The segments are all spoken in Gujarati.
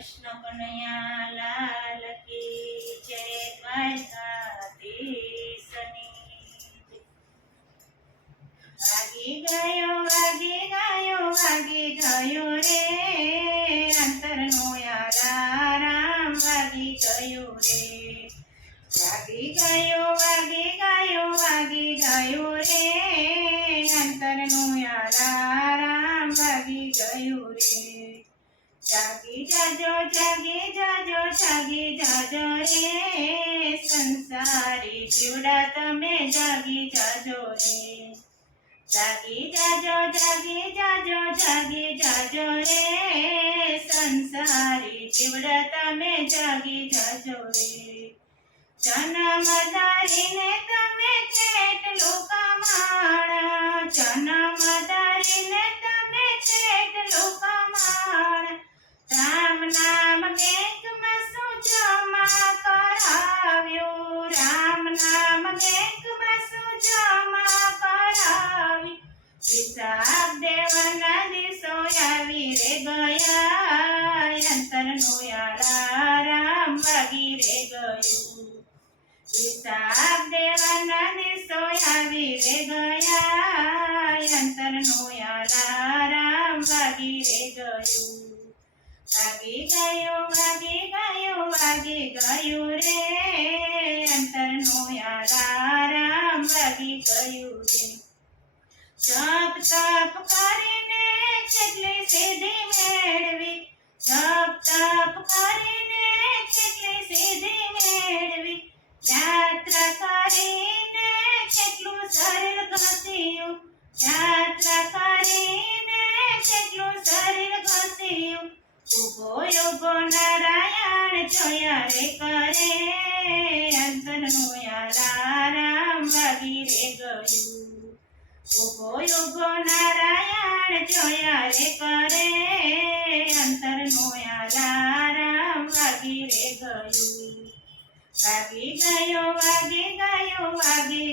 કૃષ્ણ કનૈયા લાલ કી જય દ્વારકાધીશની વાગી ગયો રે અંતરનો આલારામ વાગી ગયો રે વાગી ગયો રે અંતરનો આલારામ વાગી ગયો રે જાગી જાજો રે સંસારી જીવડા તમે જાગી જાજો રે જાગી જાજો રે સંસારી જીવડા તમે જાગી જાજો રે જન્મ ધારીને તમે કેટલું કમાણ જન્મ ધારીને તમે કેટલું કમાણ રામ નામ બેંકમાં શું જમા કરાવ્યું રામ નામ બેંકમાં શું જમા કરાવ્યું હિસાબ દેવાના દિવસો આવી રે ગયા અંતરનો આલારામ વાગી રે ગયું હિસાબ દેવાના દિવસો આવી રે ગયા અંતરનો આલારામ વાગી રે ગયું વાગી ગયું રે અંતરનો આલારામ વાગી ગયું રે જપ તપ કરીને કેટલી સિદ્ધિ મેળવી જપ તપ કરીને કેટલી સિદ્ધિ મેળવી યાત્રા કરીને કેટલું શરીર ઘસ્યું યાત્રા કરીને કેટલું શરીર ઘસ્યું ઉભો નારાયણ જોયા રે કરે અંતરનો આલારામ વાગી રે ગયું ઉભો નારાયણ જોયા રે કરે અંતરનો આલારામ વાગી રે ગયું વાગી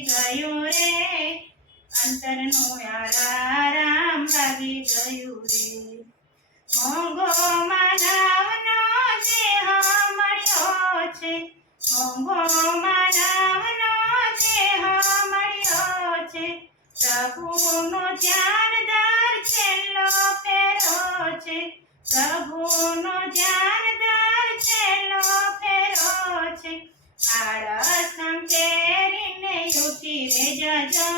ગયો રે અંતરનો આલારામ વાગી ગયું રે મોંઘો માનવનો દેહ મળ્યો છે મોંઘો માનવનો દેહ મળ્યો છે પ્રભુનો ધ્યાનદાર છેલ્લો ફેરો છે પ્રભુનો ધ્યાનદાર છેલ્લો ફેરો છે આળસ સંકેરીને ઉઠી રે જજો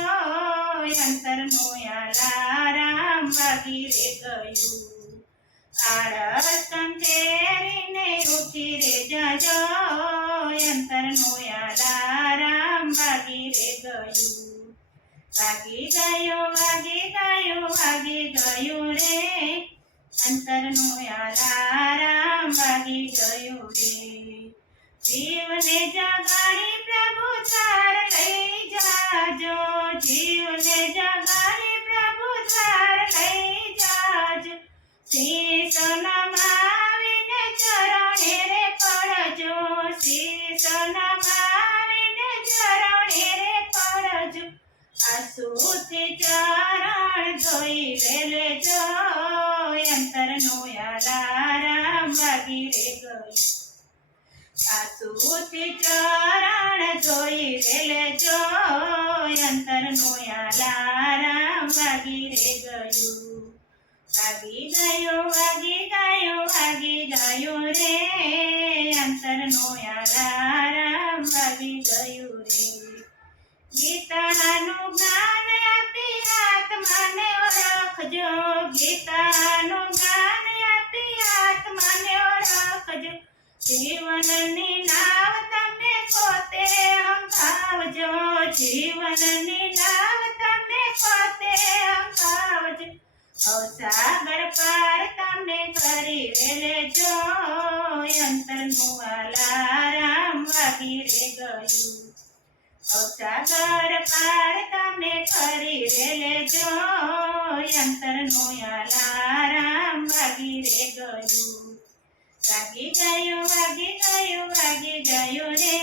અંતરનો આલારામ વાગી રે ગયું આળસ સંકેરીને ઉઠી રે જજો અંતરનો આલારામ વાગી રે ગયું વાગી ગયું રે અંતરનો આલારામ વાગી ગયું રે જીવને જગાડી પ્રભુ તાર લઈ જાજો જીવને જગાડી પ્રભુ તાર લઈ જાજો શીશ નમાવીને ચરણે રે પડજો શીશ નમાવીને ચરણે રે પડજો આંસુથી ચરણ ધોઈ લેજો અંતરનો આલારામ વાગી રે ગયું આંસુથી ચરણ ધોઈ લેજો અંતરનો આલારામ વાગી રે ગયું વાગી ગયું રે અંતરનો આલારામ વાગી ગયું રે ગીતાનું જ્ઞાન આપી આત્માને ઓળખજો ગીતાનું જ્ઞાન આપી આત્માને ઓળખજો જીવનની નાવ તમે પોતે હંકાવજો જીવનની નાવ તમે પોતે હંકાવજો સાગર પાર તમે કરી લેજો અંતરનો આલારામ વાગી રે ગયું સાગર પાર તમે કરી લેજો અંતરનો આલારામ વાગી રે ગયું વાગી ગયું રે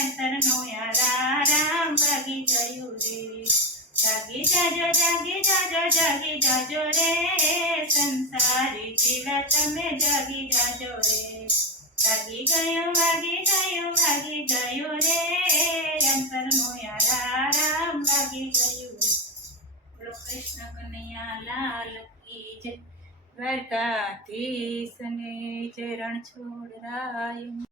અંતરનો આલારામ વાગી ગયું રે જાગી જાજો જાગી જાજો જાગી જાજો રે સંસારી જીવા તમે જાગી જાજો રે ભાગી ગયું ભાગી ગયું રે અંતરનું આલારામ ભાગી ગયું રે બોલો કૃષ્ણ કનૈયા લાલ કી જય દ્વારકાધીશને ચરણ છોડ રાય